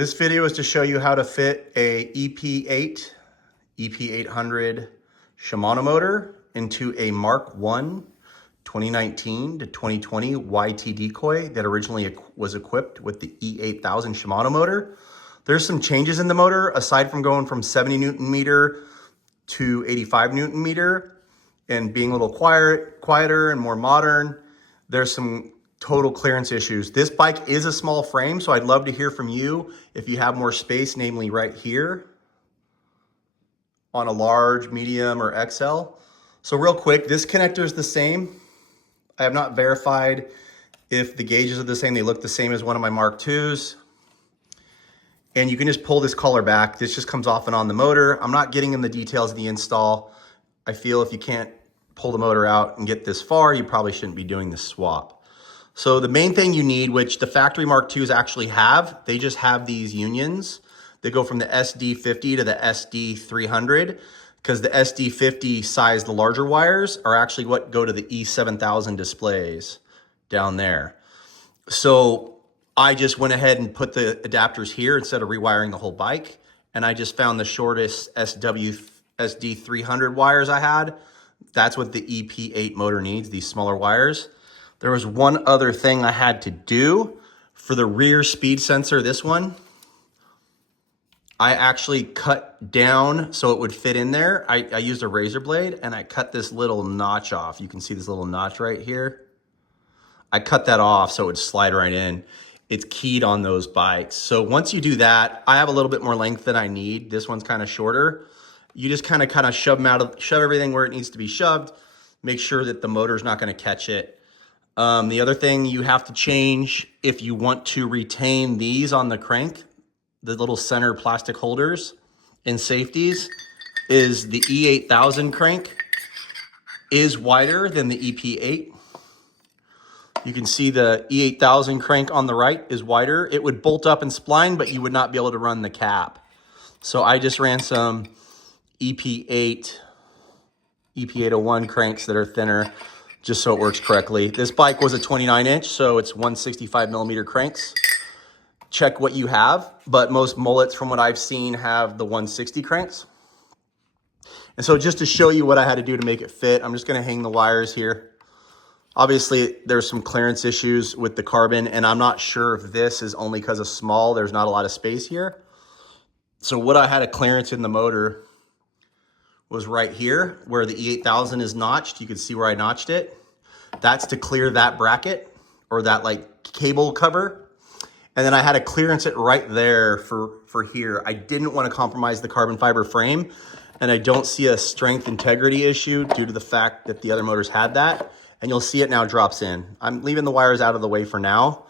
This video is to show you how to fit a EP8, EP800 Shimano motor into a Mk1 2019 to 2020 YT Decoy that originally was equipped with the E8000 Shimano motor. There's some changes in the motor aside from going from 70 Newton meter to 85 Newton meter and being a little quieter and more modern. There's some total clearance issues. This bike is a small frame, so I'd love to hear from you if you have more space, namely right here on a large, medium, or XL. So real quick, this connector is the same. I have not verified if the gauges are the same. They look the same as one of my Mark IIs. And you can just pull this collar back. This just comes off and on the motor. I'm not getting in the details of the install. I feel if you can't pull the motor out and get this far, you probably shouldn't be doing this swap. So the main thing you need, which the factory Mark IIs actually have, they just have these unions. They go from the SD50 to the SD300 because the SD50 size, the larger wires, are actually what go to the E8000 displays down there. So I just went ahead and put the adapters here instead of rewiring the whole bike. And I just found the shortest SD300 wires I had. That's what the EP8 motor needs, these smaller wires. There was one other thing I had to do for the rear speed sensor, this one. I actually cut down so it would fit in there. I used a razor blade and I cut this little notch off. You can see this little notch right here. I cut that off so it would slide right in. It's keyed on those bikes. So once you do that, I have a little bit more length than I need. This one's kind of shorter. You just kind of shove them out, shove everything where it needs to be shoved. Make sure that the motor's not going to catch it. The other thing you have to change if you want to retain these on the crank, the little center plastic holders and safeties, is the E8000 crank is wider than the EP8. You can see the E8000 crank on the right is wider. It would bolt up and spline, but you would not be able to run the cap. So I just ran some EP8, EP801 cranks that are thinner, just so it works correctly. This bike was a 29 inch, so it's 165 millimeter cranks. Check what you have, but most mullets from what I've seen have the 160 cranks. And so just to show you what I had to do to make it fit, I'm just gonna hang the wires here. Obviously, there's some clearance issues with the carbon, and I'm not sure if this is only because of small, there's not a lot of space here. So what I had to clearance in the motor was right here where the E8000 is notched. You can see where I notched it. That's to clear that bracket or that like cable cover. And then I had to clearance it right there for here. I didn't want to compromise the carbon fiber frame, and I don't see a strength integrity issue due to the fact that the other motors had that. And you'll see it now drops in. I'm leaving the wires out of the way for now.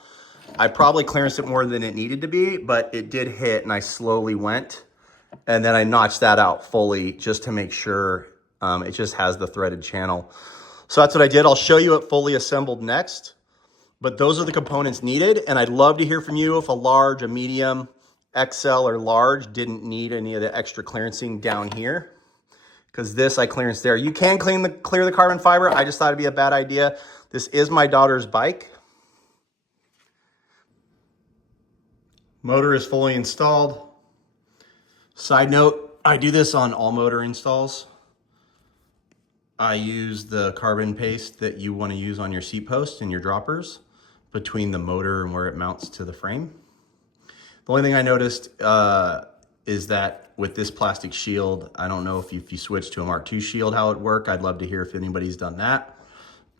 I probably clearanced it more than it needed to be, but it did hit and I slowly went. And then I notched that out fully just to make sure it just has the threaded channel. So that's what I did. I'll show you it fully assembled next. But those are the components needed. And I'd love to hear from you if a large, a medium, XL, or large didn't need any of the extra clearancing down here. Because this I clearanced there. You can clear the carbon fiber. I just thought it'd be a bad idea. This is my daughter's bike. Motor is fully installed. Side note, I do this on all motor installs. I use the carbon paste that you want to use on your seat post and your droppers between the motor and where it mounts to the frame. The only thing I noticed is that with this plastic shield, I don't know if you switch to a Mark II shield, how it would work. I'd love to hear if anybody's done that.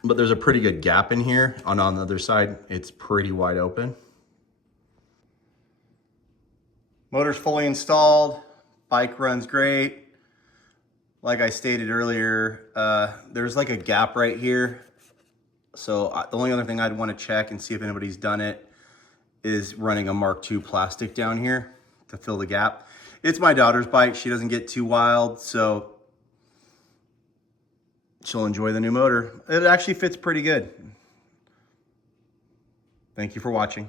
But there's a pretty good gap in here. On the other side, it's pretty wide open. Motor's fully installed. Bike runs great. Like I stated earlier, there's like a gap right here. So the only other thing I'd want to check and see if anybody's done it is running a Mark II plastic down here to fill the gap. It's my daughter's bike. She doesn't get too wild, so she'll enjoy the new motor. It actually fits pretty good. Thank you for watching.